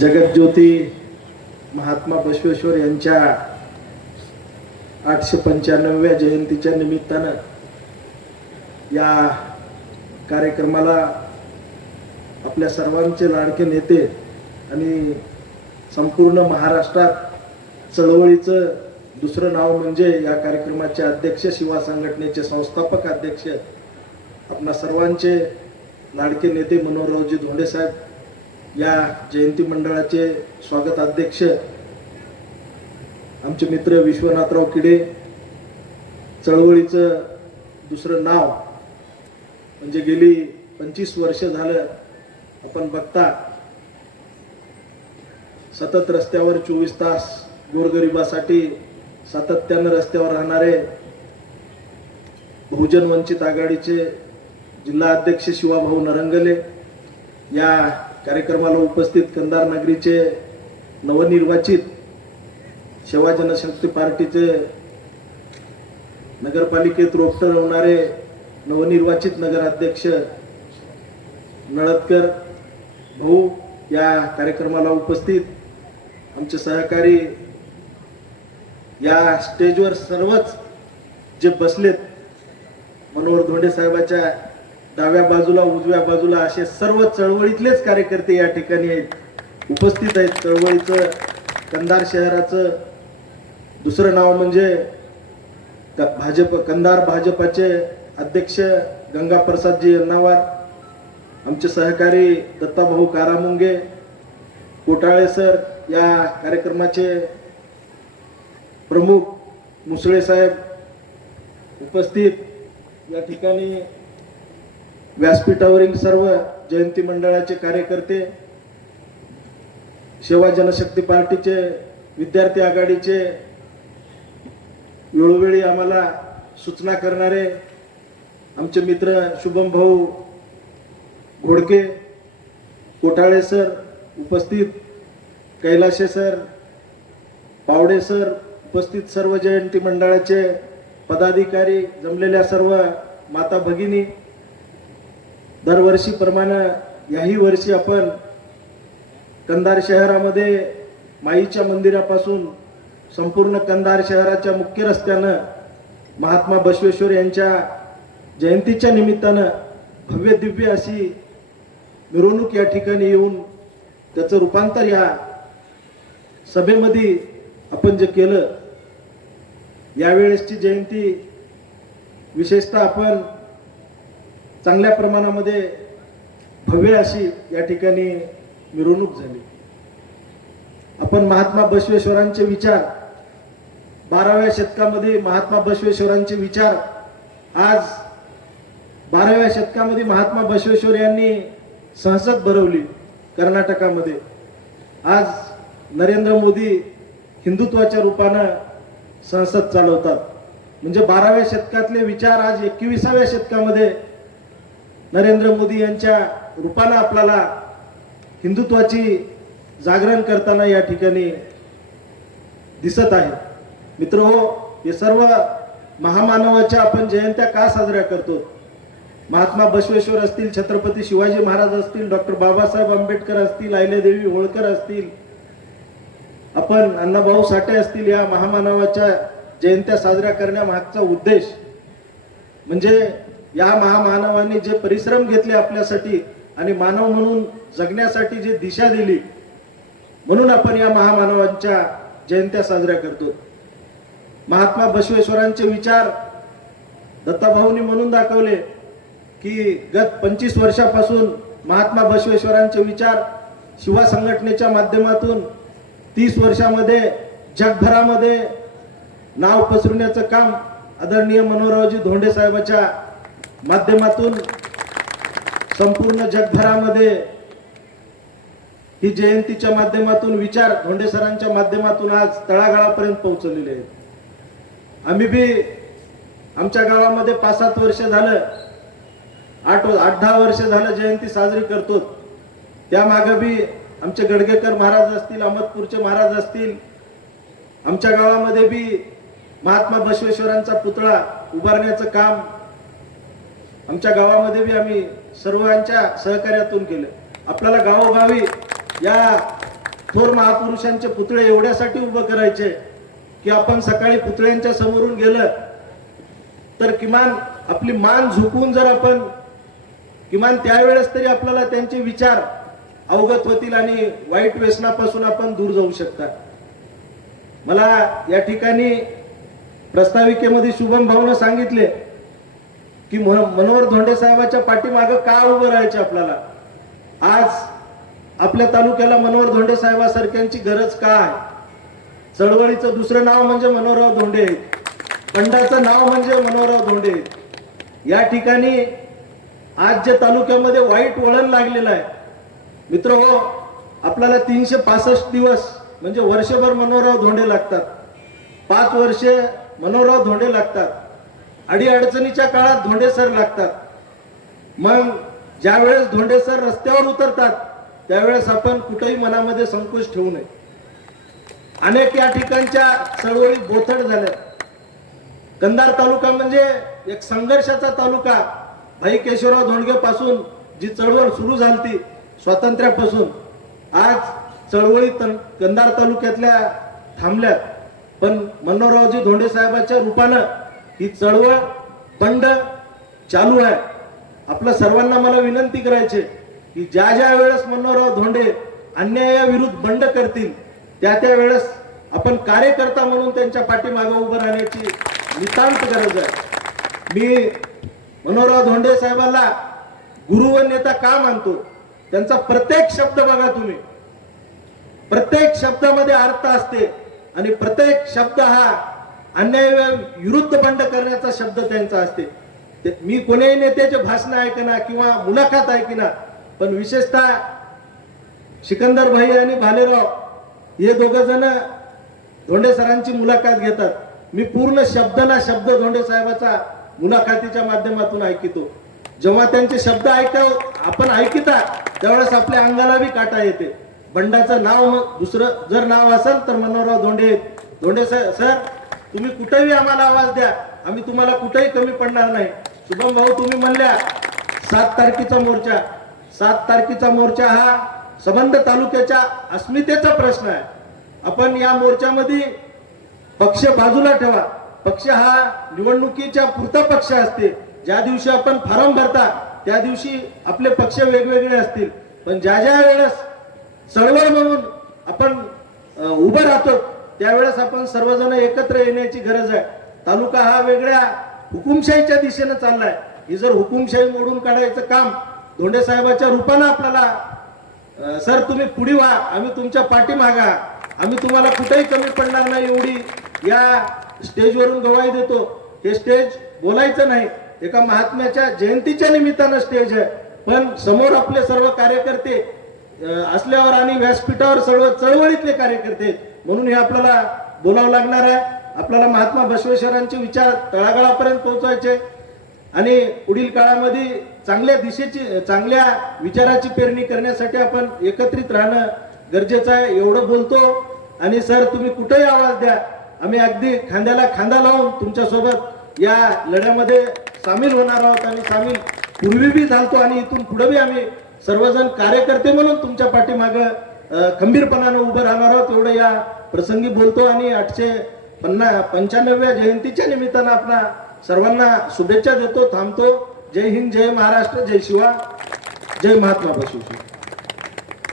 जगज्योती महात्मा बसवेश्वर यांच्या 895व्या जयंतीच्या निमित्तानं या कार्यक्रमाला आपल्या सर्वांचे लाडके नेते आणि संपूर्ण महाराष्ट्रात चळवळीचं दुसरं नाव म्हणजे या कार्यक्रमाचे अध्यक्ष, शिवा संघटनेचे संस्थापक अध्यक्ष, आपणा सर्वांचे लाडके नेते मनोहररावजी धोंडे साहेब, या जयंती मंडळाचे स्वागत अध्यक्ष आमचे मित्र विश्वनाथराव किडे, चळवळीचं दुसरं नाव म्हणजे गेली 25 वर्ष झालं आपण बघता सतत रस्त्यावर 24 तास गोरगरिबासाठी सातत्यानं रस्त्यावर राहणारे बहुजन वंचित आघाडीचे जिल्हा अध्यक्ष शिवाभाऊ नरंगले, या कार्यक्रमाला उपस्थित कंधार नगरीचे नवनिर्वाचित सेवा जनशक्ती पार्टीचे नगरपालिकेत रोपटर होणारे नवनिर्वाचित नगराध्यक्ष नळदकर भाऊ, या कार्यक्रमाला उपस्थित आमचे सहकारी, या स्टेजवर सर्वच जे बसलेत, मनोहर धोंडे साहेबाच्या डाव्या बाजूला उजव्या बाजूला असे सर्व चळवळीतलेच कार्यकर्ते या ठिकाणी उपस्थित आहेत. चळवळीचं कंधार शहराचं दुसरं नाव म्हणजे भाजप, कंधार भाजपाचे अध्यक्ष गंगाप्रसादजी यन्नावार, आमचे सहकारी दत्ताभाऊ कारामुंगे, कोटाळे सर, या कार्यक्रमाचे प्रमुख मुसळे साहेब उपस्थित, या ठिकाणी व्यासपीठावरील सर्व जयंती मंडळाचे कार्यकर्ते, सेवा जनशक्ती पार्टीचे, विद्यार्थी आघाडीचे, वेळोवेळी आम्हाला सूचना करणारे आमचे मित्र शुभम भाऊ घोडके, कोठाळे सर उपस्थित, कैलाशे सर, पावडे सर उपस्थित, सर्व जयंती मंडळाचे पदाधिकारी, जमलेल्या सर्व माता भगिनी, दरवर्षीप्रमाणे याही वर्षी आपण कंधार शहरामध्ये माईच्या मंदिरापासून संपूर्ण कंधार शहराच्या मुख्य रस्त्यानं महात्मा बसवेश्वर यांच्या जयंतीच्या निमित्तानं भव्य दिव्य अशी मिरवणूक या ठिकाणी येऊन त्याचं रूपांतर या सभेमध्ये आपण जे केलं, यावेळेसची जयंती विशेषतः आपण चांगल्या प्रमाणामध्ये भव्य अशी या ठिकाणी मिरवणूक झाली. आपण महात्मा बसवेश्वरांचे विचार 12व्या शतकामध्ये, महात्मा बसवेश्वरांचे विचार आज 12व्या शतकामध्ये महात्मा बसवेश्वर यांनी संसद भरवली कर्नाटकामध्ये. आज नरेंद्र मोदी हिंदुत्वाच्या रूपानं संसद चालवतात. म्हणजे 12व्या शतकातले विचार आज 21व्या शतकामध्ये नरेंद्र मोदी यांच्या रूपानं आपल्याला हिंदुत्वाची जागरण करताना या ठिकाणी दिसत आहे. मित्रहो, हे सर्व महामानवाच्या आपण जयंत्या का साजऱ्या करतो? महात्मा बसवेश्वर असतील, छत्रपती शिवाजी महाराज असतील, डॉक्टर बाबासाहेब आंबेडकर असतील, अहिल्यादेवी होळकर असतील, आपण अण्णाभाऊ साठे असतील, या महामानवाच्या जयंत्या साजऱ्या करण्यामागचा उद्देश म्हणजे या महामानवांनी जे परिश्रम घेतले आपल्यासाठी आणि मानव म्हणून जगण्यासाठी जे दिशा दिली, म्हणून आपण या महामानवांच्या जयंत्या साजऱ्या करतो. महात्मा बसवेश्वरांचे विचार दत्ताभाऊंनी म्हणून दाखवले की गत 25 वर्षापासून महात्मा बसवेश्वरांचे विचार शिवा संघटनेच्या माध्यमातून 30 वर्षामध्ये जगभरामध्ये नाव पसरवण्याचं काम आदरणीय मनोहररावजी धोंडे साहेबांच्या माध्यमातून संपूर्ण जगभरामध्ये ही जयंतीच्या माध्यमातून विचार धोंडे सरांच्या माध्यमातून आज तळागाळापर्यंत पोहोचलेले आहेत. आम्ही बी आमच्या गावामध्ये 5-7 वर्ष झालं, 8-10 वर्ष झालं जयंती साजरी करतो. त्यामागे बी आमचे गडगेकर महाराज असतील, अहमदपूरचे महाराज असतील, आमच्या गावामध्ये बी महात्मा बसवेश्वरांचा पुतळा उभारण्याचं काम आमच्या गावामध्ये बी आम्ही सर्वांच्या सहकार्यातून केलं. आपल्याला गावोगावी या थोर महापुरुषांचे पुतळे एवढ्यासाठी उभं करायचे की आपण सकाळी पुतळ्यांच्या समोरून गेलं तर किमान आपली मान झुकवून जर आपण किमान त्यावेळेस तरी आपल्याला त्यांचे विचार अवगत होतील आणि वाईट व्यसनापासून आपण दूर जाऊ शकता. मला या ठिकाणी प्रस्ताविकेमध्ये शुभम भाऊनं सांगितले की मनोहर धोंडे साहेबाच्या पाठीमागं का उभं राहायचे आपल्याला. आज आपल्या तालुक्याला मनोहर धोंडे साहेबासारख्यांची गरज का आहे. चळवळीचं दुसरं नाव म्हणजे मनोहरराव धोंडे, पंडाचं नाव म्हणजे मनोहरराव धोंडे. या ठिकाणी आज जे तालुक्यामध्ये वाईट वळण लागलेलं आहे मित्र हो, आपल्याला 365 दिवस म्हणजे वर्षभर मनोहरराव धोंडे लागतात, 5 वर्षे मनोहरराव धोंडे लागतात, अडीअडचणीच्या काळात धोंडे सर लागतात. मग ज्या वेळेस धोंडे सर रस्त्यावर उतरतात त्यावेळेस आपण कुठेही मनामध्ये संकोच ठेवू नये. अनेक या ठिकाणच्या चळवळी बोथट झाल्या. कंधार तालुका म्हणजे एक संघर्षाचा तालुका. भाई केशवराव धोंडगे पासून जी चळवळ सुरू झाली स्वातंत्र्यापासून आज चळवळी कंधार तालुक्यातल्या थांबल्यात, पण मनोहररावजी धोंडे साहेबांच्या रूपानं ही चळवळ बंड चालू आहे. आपल्या सर्वांना मला विनंती करायची की ज्या ज्या वेळेस मनोहरराव धोंडे अन्यायाविरुद्ध बंड करतील त्या वेळेस आपण कार्यकर्ता म्हणून त्यांच्या पाठीमागे उभं राहण्याची नितांत गरज आहे. मी मनोहरराव धोंडे साहेबांना गुरु व नेता का मानतो, त्यांचा प्रत्येक शब्द बघा तुम्ही, प्रत्येक शब्दामध्ये अर्थ असते आणि प्रत्येक शब्द हा अन्याय विरुद्ध बंड करण्याचा शब्द त्यांचा असते. मी कोणीही नेत्याचे भाषण ऐकना किंवा मुलाखत ऐकना, पण विशेषतः सिकंदर भाई आणि भालेराव हे दोघं जण धोंडे सरांची मुलाखत घेतात. मी पूर्ण शब्द ना शब्द धोंडे साहेबाचा मुलाखतीच्या माध्यमातून ऐकतो. जेव्हा त्यांचे शब्द आपण ऐकता त्यावेळेस आपल्या अंगाला बी काटा येते. बंडाचं नाव दुसरं जर नाव असेल तर मनोहरराव धोंडे. धोंडे सर तुम्ही कुठेही आम्हाला आवाज द्या, आम्ही तुम्हाला कुठेही कमी पडणार नाही. शुभम भाऊ तुम्ही म्हणल्या 7 तारखेचा मोर्चा, 7 तारखेचा मोर्चा हा संबंध तालुक्याच्या अस्मितेचा प्रश्न आहे. आपण या मोर्चामध्ये पक्ष बाजूला ठेवा. पक्ष हा निवडणुकीच्या पुरता पक्ष असते. ज्या दिवशी आपण फॉर्म भरता त्या दिवशी आपले पक्ष वेगवेगळे असतील, पण ज्या ज्या वेळेस चळवळ म्हणून आपण उभं राहतो त्यावेळेस आपण सर्वजण एकत्र येण्याची गरज आहे. तालुका हा वेगळ्या हुकुमशाहीच्या दिशेने चाललाय. ही जर हुकुमशाही मोडून काढायचं काम धोंडे साहेबाच्या रूपानं आपल्याला सर तुम्ही पुढे व्हा, आम्ही तुमच्या पाठीमागा, आम्ही तुम्हाला कुठेही कमी पडणार नाही एवढी या स्टेजवरून गवाही देतो. हे स्टेज बोलायचं नाही, एका महात्म्याच्या जयंतीच्या निमित्तानं स्टेज आहे, पण समोर आपले सर्व कार्यकर्ते असल्यावर आणि व्यासपीठावर सर्व चळवळीतले कार्यकर्ते म्हणून हे आपल्याला बोलावं लागणार आहे. आपल्याला महात्मा बसवेश्वरांचे विचार तळागाळापर्यंत पोहोचवायचे आणि पुढील काळामध्ये चांगल्या दिशेची चांगल्या विचाराची पेरणी करण्यासाठी आपण एकत्रित राहणं गरजेचं आहे. एवढं बोलतो. आणि सर तुम्ही कुठेही आवाज द्या, आम्ही अगदी खांद्याला खांदा लावून तुमच्या सोबत या लढ्यामध्ये सामील होणार आहोत आणि सामील पूर्वी बी झालतो आणि इथून पुढे बी आम्ही सर्वजण कार्यकर्ते म्हणून तुमच्या पाठीमागं खंबीरपणानं उभं राहणार आहोत. एवढं या प्रसंगी बोलतो आणि 895व्या जयंतीच्या निमित्तानं आपला सर्वांना शुभेच्छा देतो. थांबतो. जय हिंद, जय महाराष्ट्र, जय शिवा, जय महात्मा बसवेश्वर.